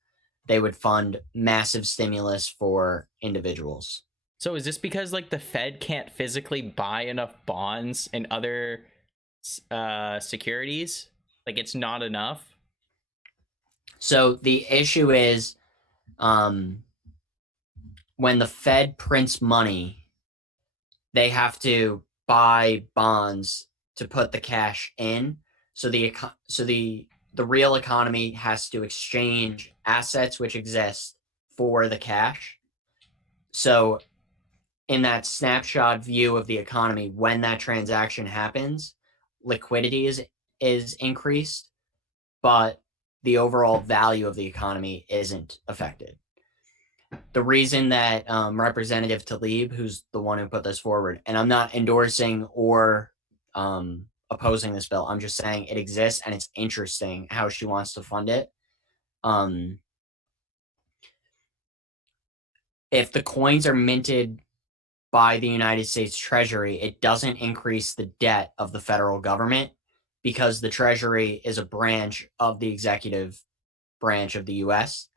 they would fund massive stimulus for individuals. So is this because like the Fed can't physically buy enough bonds and other securities? Like it's not enough. So the issue is um, when the Fed prints money, they have to buy bonds to put the cash in. So the real economy has to exchange assets which exist for the cash. So in that snapshot view of the economy, when that transaction happens, liquidity is increased, but the overall value of the economy isn't affected. The reason that Representative Tlaib, who's the one who put this forward, and I'm not endorsing or opposing this bill, I'm just saying it exists and it's interesting how she wants to fund it. If the coins are minted by the United States Treasury, it doesn't increase the debt of the federal government because the Treasury is a branch of the executive branch of the US.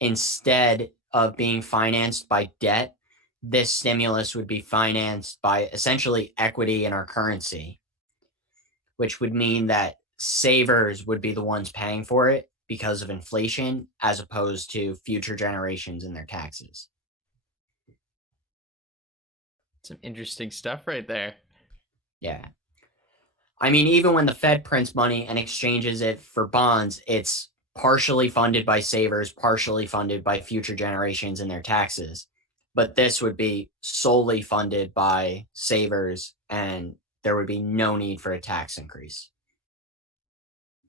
Instead of being financed by debt, this stimulus would be financed by essentially equity in our currency, which would mean that savers would be the ones paying for it because of inflation as opposed to future generations and their taxes. Some interesting stuff right there. Yeah. I mean, even when the Fed prints money and exchanges it for bonds, it's partially funded by savers, partially funded by future generations and their taxes. But this would be solely funded by savers, and there would be no need for a tax increase.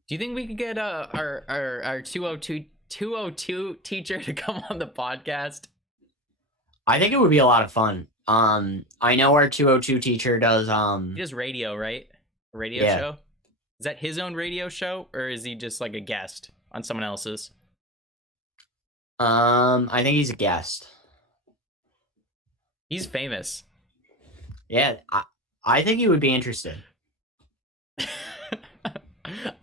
Do you think we could get our 202 teacher to come on the podcast? I think it would be a lot of fun. I know our 202 teacher does He does radio, right? A radio yeah. show? Is that his own radio show, or is he just like a guest on someone else's? I think he's a guest. He's famous. Yeah, I think he would be interested.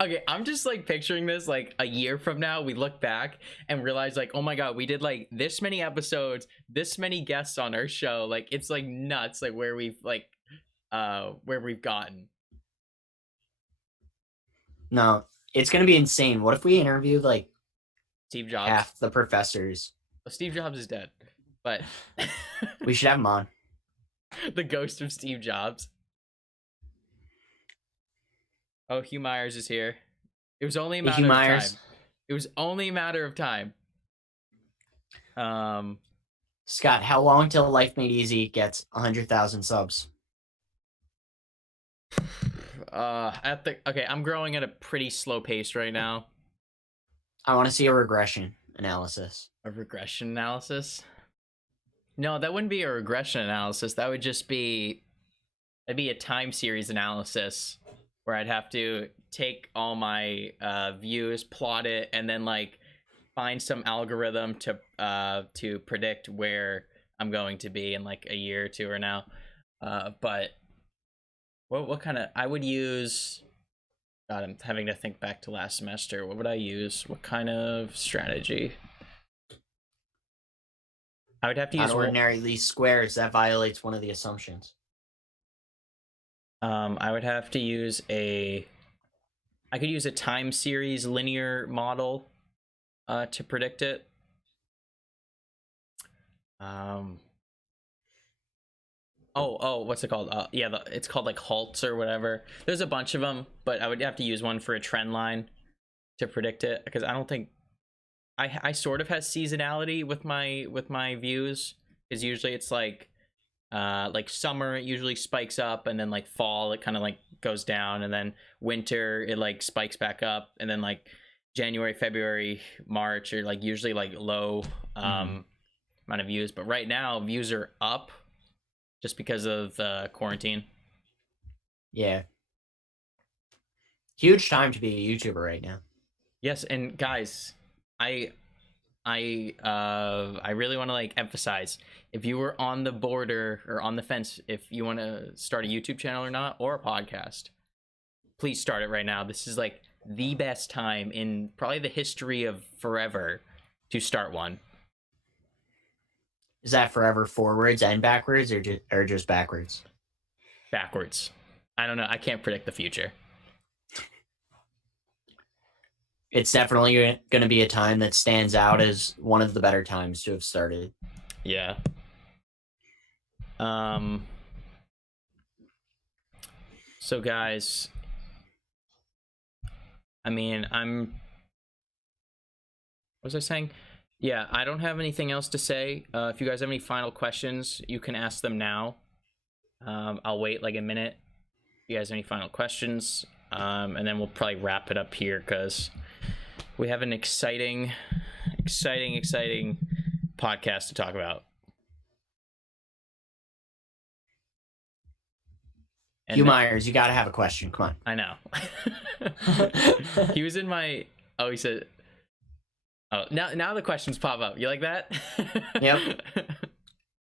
Okay, I'm just like picturing this like a year from now, we look back and realize like, oh my god, we did like this many episodes, this many guests on our show. Like it's like nuts, like where we've gotten. No, it's gonna be insane. What if we interviewed like Steve Jobs. half the professors? Well, Steve Jobs is dead, but We should have him on. the ghost of Steve Jobs. Oh, Hugh Myers is here. It was only a matter of time. It was only a matter of time. Scott, how long till Life Made Easy gets 100,000 subs? Okay, I'm growing at a pretty slow pace right now. I want to see a regression analysis. A regression analysis? No, that wouldn't be a regression analysis. That would just be a time series analysis where I'd have to take all my views, plot it, and then like find some algorithm to predict where I'm going to be in like a year or two or now. But what kind of I would use? God, I'm having to think back to last semester. What would I use? What kind of strategy? I would have to use ordinary least squares. That violates one of the assumptions. I would have to use I could use a time series linear model to predict it. What's it called? Yeah, it's called like halts or whatever. There's a bunch of them, but I would have to use one for a trend line to predict it because I don't think I sort of has seasonality with my views because usually it's like summer it usually spikes up and then like fall it kind of like goes down and then winter it like spikes back up and then like January, February, March are like usually like low amount of views, but right now views are up just because of quarantine. Yeah. Huge time to be a YouTuber right now. Yes, and guys, I I really want to like emphasize, if you were on the border or on the fence if you want to start a YouTube channel or not, or a podcast, please start it right now. This is like the best time in probably the history of forever to start one. Is that forever forwards and backwards, or just backwards? Backwards. I don't know. I can't predict the future. It's definitely going to be a time that stands out as one of the better times to have started. Yeah. Um. So guys, I mean, what was I saying? Yeah, I don't have anything else to say. If you guys have any final questions, you can ask them now. I'll wait like a minute. If you guys have any final questions, and then we'll probably wrap it up here because we have an exciting podcast to talk about. Hugh Myers, you got to have a question. Come on. I know. He was in my. Oh, he said. Oh, now the questions pop up. You like that? Yep.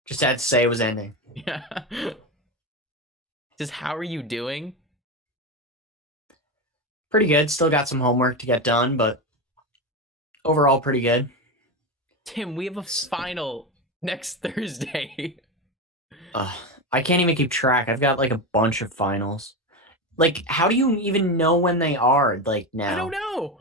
Just had to say it was ending. Yeah. Just how are you doing? Pretty good. Still got some homework to get done, but overall pretty good. Tim, we have a final next Thursday. I can't even keep track. I've got like a bunch of finals. Like, how do you even know when they are? Like now, I don't know.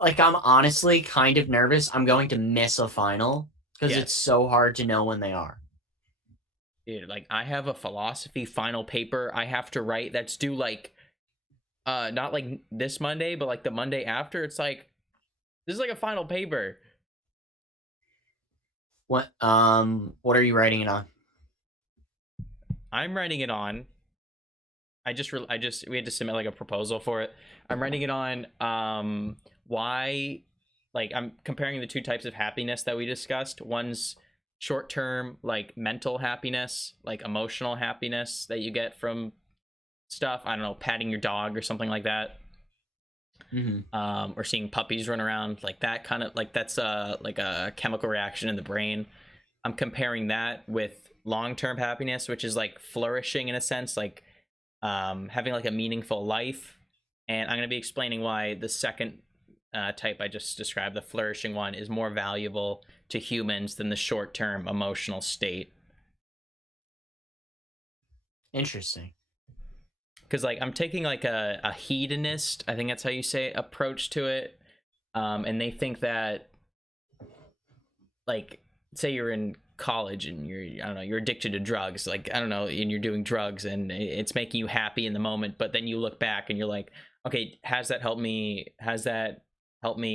I'm honestly kind of nervous. I'm going to miss a final because it's so hard to know when they are. Dude, like I have a philosophy final paper I have to write that's due like not like this Monday, but like the Monday after. It's like this is like a final paper. What are you writing it on? I'm writing it on. We had to submit like a proposal for it. I'm writing it on why, like I'm comparing the two types of happiness that we discussed. One's short-term like mental happiness, like emotional happiness that you get from stuff, I don't know, patting your dog or something like that. Or seeing puppies run around, like that kind of, like that's like a chemical reaction in the brain. I'm comparing that with long-term happiness, which is like flourishing in a sense, like having like a meaningful life. And I'm going to be explaining why the second type I just described, the flourishing one, is more valuable to humans than the short-term emotional state. Interesting. Because like I'm taking like a hedonist, I think that's how you say it, approach to it. And they think that, like, say you're in college and I don't know, you're addicted to drugs, like I don't know, and you're doing drugs and it's making you happy in the moment, but then you look back and you're like, okay, has that helped me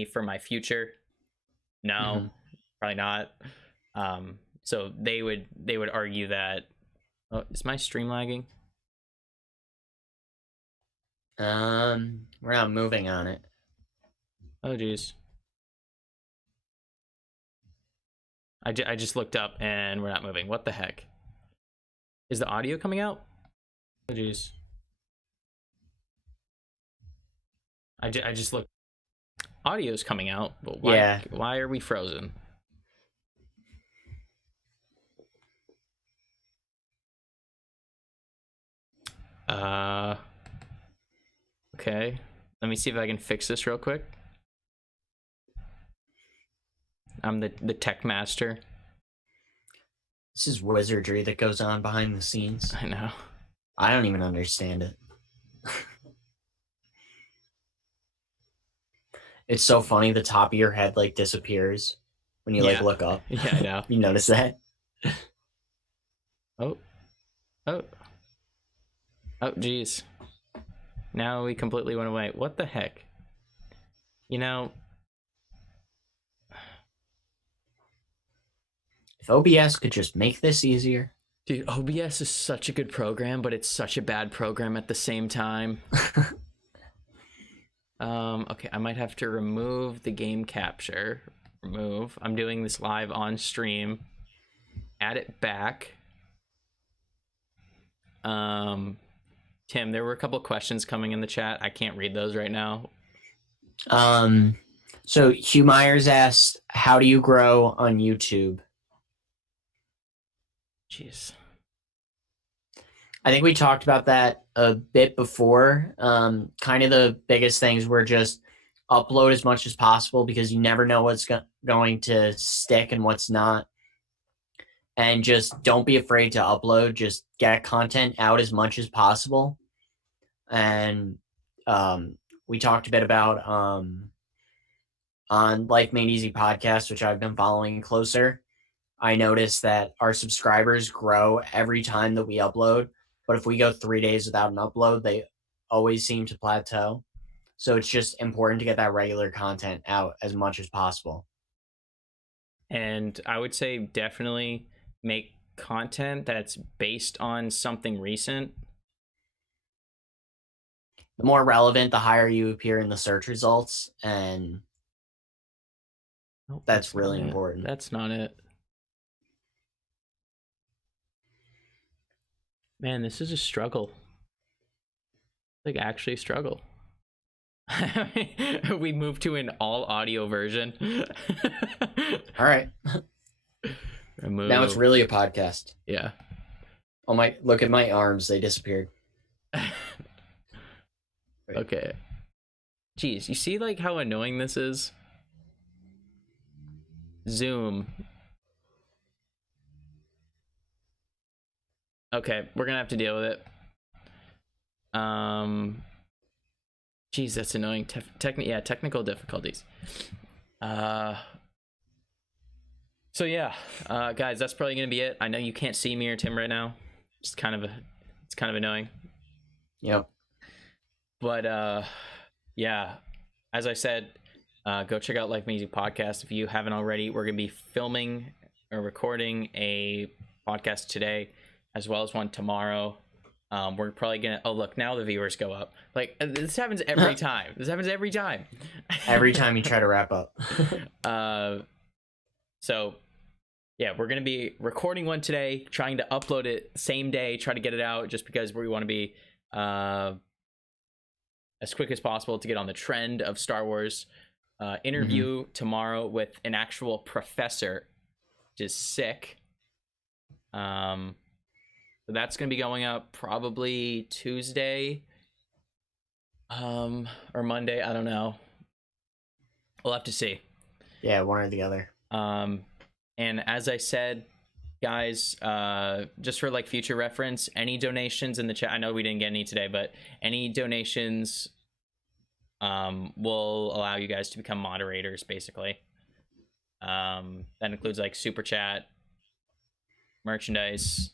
for my future? No. Probably not. So they would argue that, oh, is my stream lagging? We're not moving on it. Oh geez. I just looked up and we're not moving. What the heck? Is the audio coming out? Oh geez. I just looked. Audio's coming out, but why are we frozen? Okay. Let me see if I can fix this real quick. I'm the tech master. This is wizardry that goes on behind the scenes. I know. I don't even understand it. It's so funny. The top of your head like disappears when you like look up. Yeah, I know. You notice that? Oh, geez. Now we completely went away. What the heck? You know, if OBS could just make this easier. Dude, OBS is such a good program, but it's such a bad program at the same time. Okay, I might have to remove the game capture. Remove. I'm doing this live on stream. Add it back. Tim, there were a couple questions coming in the chat. I can't read those right now. So Hugh Myers asked, how do you grow on YouTube? Jeez. I think we talked about that a bit before. Kind of the biggest things were just upload as much as possible because you never know what's going to stick and what's not. And just don't be afraid to upload. Just get content out as much as possible. And we talked a bit about on Life Made Easy podcast, which I've been following closer. I noticed that our subscribers grow every time that we upload. But if we go 3 days without an upload, they always seem to plateau. So it's just important to get that regular content out as much as possible. And I would say definitely make content that's based on something recent. The more relevant, the higher you appear in the search results. And Nope, that's really not important. That's not it. Man, this is a struggle. Like, actually a struggle. We moved to an all audio version. All right. Remove. Now it's really a podcast. Yeah. Oh my! Look at my arms; they disappeared. Okay. Jeez, you see like how annoying this is? Zoom. Okay, we're gonna have to deal with it. Jeez, that's annoying. Technical difficulties. So yeah, guys, that's probably gonna be it. I know you can't see me or Tim right now. It's kind of annoying. Yep. But yeah, as I said, go check out Life Music Podcast if you haven't already. We're gonna be filming or recording a podcast today, as well as one tomorrow. We're probably gonna. Oh look, now the viewers go up. Like this happens every time. This happens every time. Every time you try to wrap up. So yeah, we're gonna be recording one today, trying to upload it same day, try to get it out, just because we want to be as quick as possible to get on the trend of Star Wars. Interview tomorrow with an actual professor, which is sick. So that's gonna be going up probably Tuesday, or Monday. I don't know. We'll have to see. Yeah, one or the other. And as I said, guys, just for like future reference, any donations in the chat, I know we didn't get any today, but any donations will allow you guys to become moderators, basically. That includes like super chat, merchandise,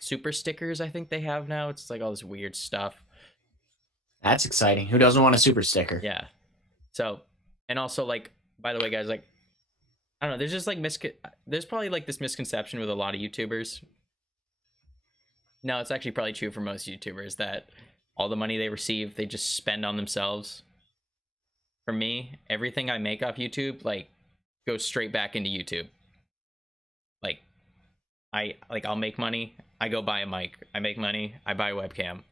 super stickers. I think they have now. It's like all this weird stuff. That's exciting. Who doesn't want a super sticker? Yeah. So, and also like, by the way, guys, like, I don't know, there's just like there's probably like this misconception with a lot of YouTubers. No, it's actually probably true for most YouTubers that all the money they receive, they just spend on themselves. For me, everything I make off YouTube, like, goes straight back into YouTube. Like, I'll make money, I go buy a mic. I make money, I buy a webcam.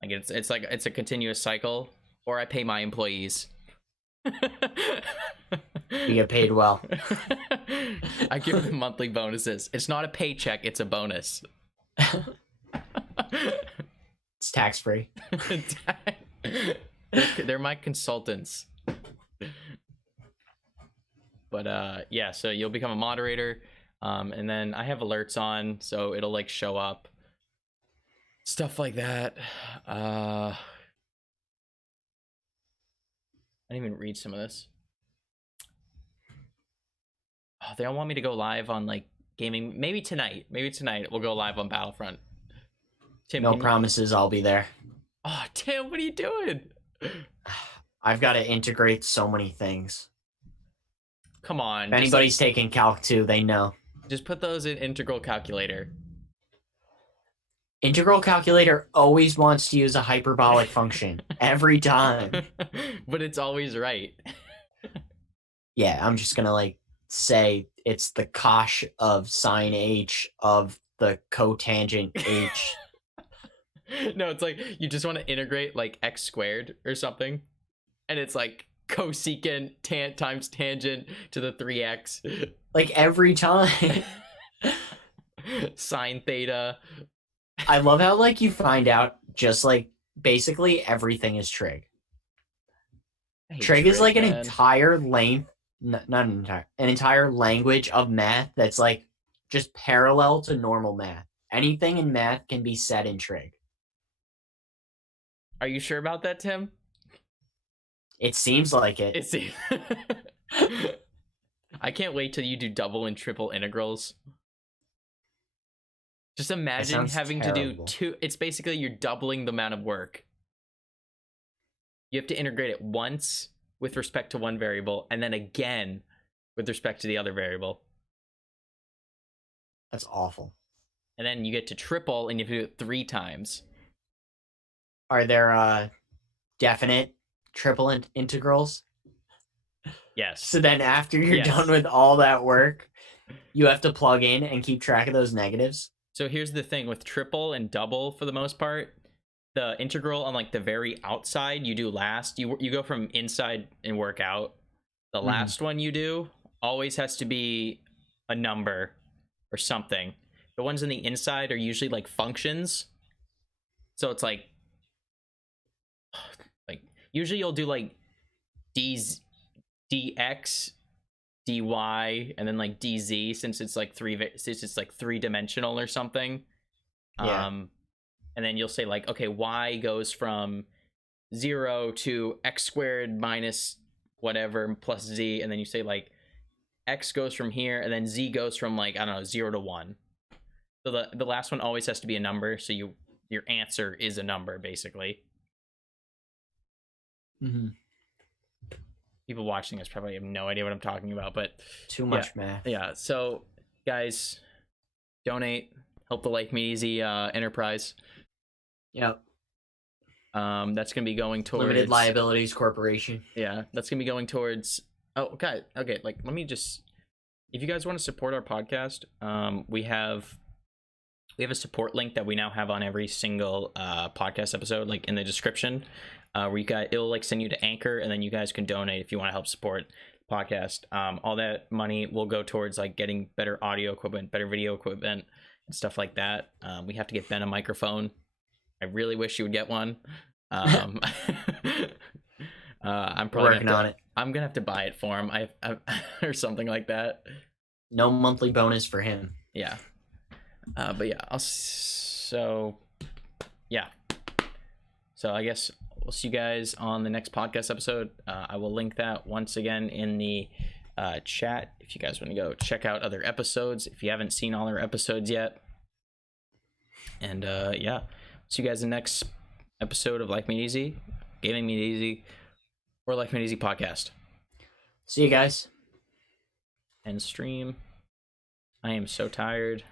Like, it's like, it's a continuous cycle. Or I pay my employees. You get paid well. I give them monthly bonuses. It's not a paycheck, it's a bonus. It's tax-free. They're my consultants. But yeah, so you'll become a moderator, and then I have alerts on, so it'll like show up stuff like that. I didn't even read some of this. Oh, they all want me to go live on like gaming. Maybe tonight we'll go live on Battlefront. Tim, No promises I'll be there. Oh, Tim, what are you doing? I've got to integrate so many things. Come on. If anybody's taking Calc 2, they know. Just put those in Integral Calculator. Integral Calculator always wants to use a hyperbolic function. Every time. But it's always right. Yeah, I'm just going to like say it's the cosh of sine h of the cotangent h. No, it's like you just want to integrate like x squared or something. and it's like cosecant times tangent to the 3x. Like every time. Sine theta. I love how like you find out just like basically everything is trig. Trig is like an entire length, not an entire, an entire language of math that's like just parallel to normal math. Anything in math can be said in trig. Are you sure about that, Tim? It seems like it. It seems. I can't wait till you do double and triple integrals. Just imagine having terrible. to do 2. It's basically you're doubling the amount of work. You have to integrate it once with respect to one variable, and then again with respect to the other variable. That's awful. And then you get to triple, and you have to do it 3 times. Are there definite triple integrals? Yes. So then after you're done with all that work, you have to plug in and keep track of those negatives. So here's the thing with triple and double, for the most part, the integral on like the very outside you do last. You go from inside and work out. The last one you do always has to be a number or something. The ones on the inside are usually like functions. So it's like usually you'll do like dx, dy, and then like dz, since it's like 3-dimensional or something. Yeah. And then you'll say like, okay, y goes from 0 to x squared minus whatever plus z, and then you say like x goes from here, and then z goes from like, I don't know, 0 to 1. So the last one always has to be a number, so your answer is a number, basically. People watching this probably have no idea what I'm talking about, but too much math. Yeah, so guys, donate, help the Life Made Easy enterprise. Yep. That's gonna be going towards Limited Liabilities Corporation. Yeah, that's gonna be going towards. Oh, God. Okay, like let me just. If you guys want to support our podcast, we have a support link that we now have on every single podcast episode, like in the description, where it'll like send you to Anchor, and then you guys can donate if you want to help support the podcast. All that money will go towards like getting better audio equipment, better video equipment, and stuff like that. We have to get Ben a microphone. I really wish you would get one. I'm probably working on it. I'm gonna have to buy it for him. I or something like that. No monthly bonus for him. Yeah. But yeah, so I guess we'll see you guys on the next podcast episode. I will link that once again in the chat if you guys want to go check out other episodes if you haven't seen all our episodes yet. And yeah, see you guys in the next episode of Life Made Easy, Gaming Made Easy, or Life Made Easy podcast. See you guys. End stream. I am so tired.